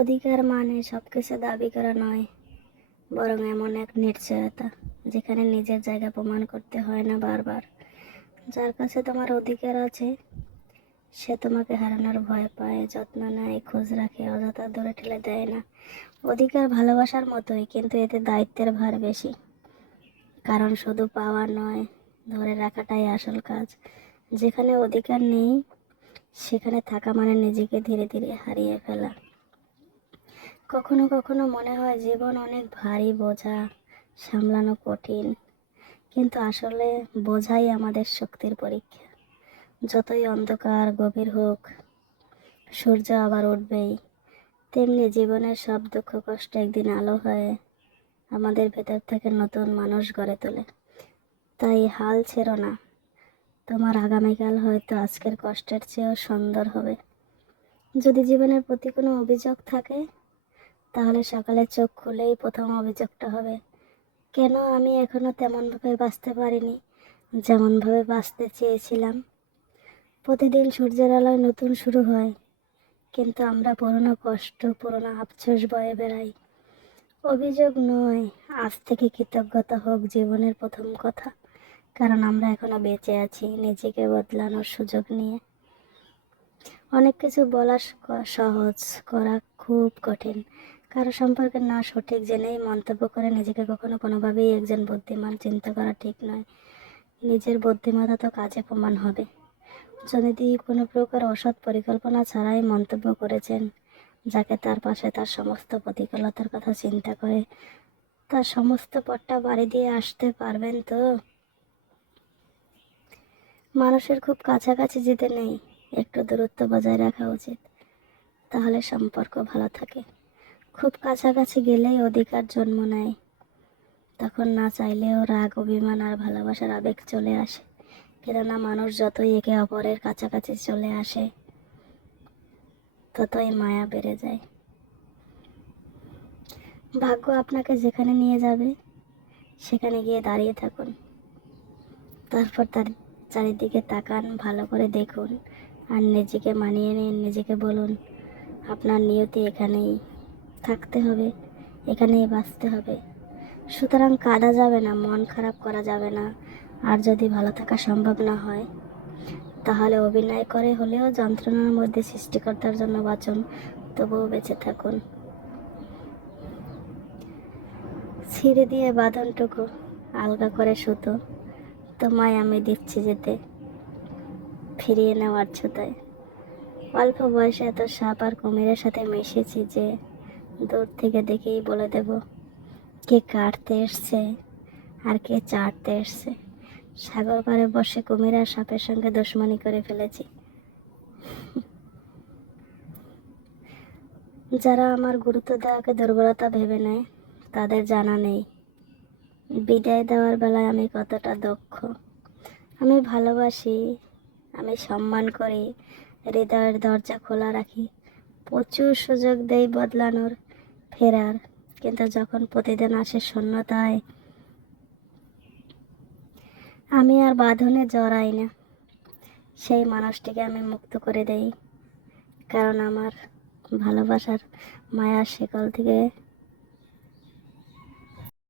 অধিকার মানে সব কিছু দাবি করা নয়, বরং এমন এক নিশ্চয়তা যেখানে নিজের জায়গা প্রমাণ করতে হয় না বারবার। যার কাছে তোমার অধিকার আছে সে তোমাকে হারানোর ভয় পায়, যত্ন নেয়, খোঁজ রাখে, অযথা দূরে ঠেলে দেয় না। অধিকার ভালোবাসার মতোই, কিন্তু এতে দায়িত্বের ভার বেশি। কারণ শুধু পাওয়া নয়, ধরে রাখাটাই আসল কাজ। যেখানে অধিকার নেই সেখানে থাকা মানে নিজেকে ধীরে ধীরে হারিয়ে ফেলা। কখনো কখনো মনে হয় জীবন অনেক ভারী বোঝা, সামলানো কঠিন, কিন্তু আসলে বোঝাই আমাদের শক্তির পরীক্ষা। যতই অন্ধকার গভীর হোক, সূর্য আবার উঠবেই। তেমনি জীবনের সব দুঃখ কষ্ট একদিন আলো হয়ে আমাদের ভেতর থেকে নতুন মানুষ গড়ে তোলে। তাই হাল ছেড়ো না, তোমার আগামীকাল হয়তো আজকের কষ্টের চেয়েও সুন্দর হবে। যদি জীবনের প্রতি কোনো অভিযোগ থাকে, তাহলে সকালে চোখ খুলেই প্রথম অভিযোগটা হবে, কেন আমি এখনো তেমনভাবে বাঁচতে পারিনি যেমনভাবে বাঁচতে চেয়েছিলাম। প্রতিদিন সূর্যের আলোয় নতুন শুরু হয়, কিন্তু আমরা পুরনো কষ্ট, পুরনো আফসোস বয়ে বেড়াই। অভিযোগ নয়, আজ থেকে কৃতজ্ঞতা হোক জীবনের প্রথম কথা। কারণ আমরা এখনো বেঁচে আছি, নিজেকে বদলানোর সুযোগ নিয়ে। অনেক কিছু বলা সহজ, করা খুব কঠিন। কারো সম্পর্কে না সঠিক জেনেই মন্তব্য করে নিজেকে কখনো কোনোভাবেই একজন বুদ্ধিমান চিন্তা করা ঠিক নয়। নিজের বুদ্ধিমত্তা তো কাজে প্রমাণ হবে। যদি কোনো প্রকার অসৎ পরিকল্পনা ছাড়াই মন্তব্য করেছেন, যাকে তার পাশে তার সমস্ত প্রতিকূলতার কথা চিন্তা করে তার সমস্ত পথটা বাড়ি দিয়ে আসতে পারবেন তো? মানুষের খুব কাছাকাছি যেতে নেই, একটু দূরত্ব বজায় রাখা উচিত, তাহলে সম্পর্ক ভালো থাকে। খুব কাছাকাছি গেলেই অধিকার জন্ম নেয়, তখন না চাইলেও রাগ, অভিমান আর ভালোবাসার আবেগ চলে আসে। কেননা মানুষ যতই একে অপরের কাছাকাছি চলে আসে, ততই মায়া বেড়ে যায়। ভাগ্য আপনাকে যেখানে নিয়ে যাবে সেখানে গিয়ে দাঁড়িয়ে থাকুন, তারপর তার চারিদিকে তাকান, ভালো করে দেখুন, আর নিজেকে মানিয়ে নিন। নিজেকে বলুন, আপনার নিয়তি এখানেই থাকতে হবে, এখানেই বাঁচতে হবে। সুতরাং কাঁদা যাবে না, মন খারাপ করা যাবে না। আর যদি ভালো থাকা সম্ভব না হয়, তাহলে অভিনয় করে হলেও যন্ত্রণার মধ্যে সৃষ্টিকর্তার জন্য বাঁচুন, তবুও বেঁচে থাকুন। ছিঁড়ে দিয়ে বাঁধনটুকু আলগা করে সুতো তোমায় আমি দিচ্ছি যেতে, ফিরিয়ে নেওয়ার ছুতায়। অল্প বয়সে এত সাপ আর কুমিরের সাথে মিশেছি যে দূর থেকে দেখেই বলে দেব কে কাটতে এসছে আর কে চাটতে এসছে। সাগর পাড়ে বসে কুমির আর সাপের সঙ্গে দুশ্মনী করে ফেলেছি। যারা আমার গুরুত্ব দেওয়াকে দুর্বলতা ভেবে নেয়, তাদের জানা নেই বিদায় দেওয়ার বেলায় আমি কতটা দক্ষ। আমি ভালোবাসি, আমি সম্মান করি, হৃদয়ের দরজা খোলা রাখি, প্রচুর সুযোগ দেই বদলানোর, ফেরার। কিন্তু যখন প্রতিদিন আসে শূন্যতায়, আমি আর বাঁধনে জড়াই না। সেই মানুষটিকে আমি মুক্ত করে দেই, কারণ আমার ভালোবাসার মায়ার শিকল থেকে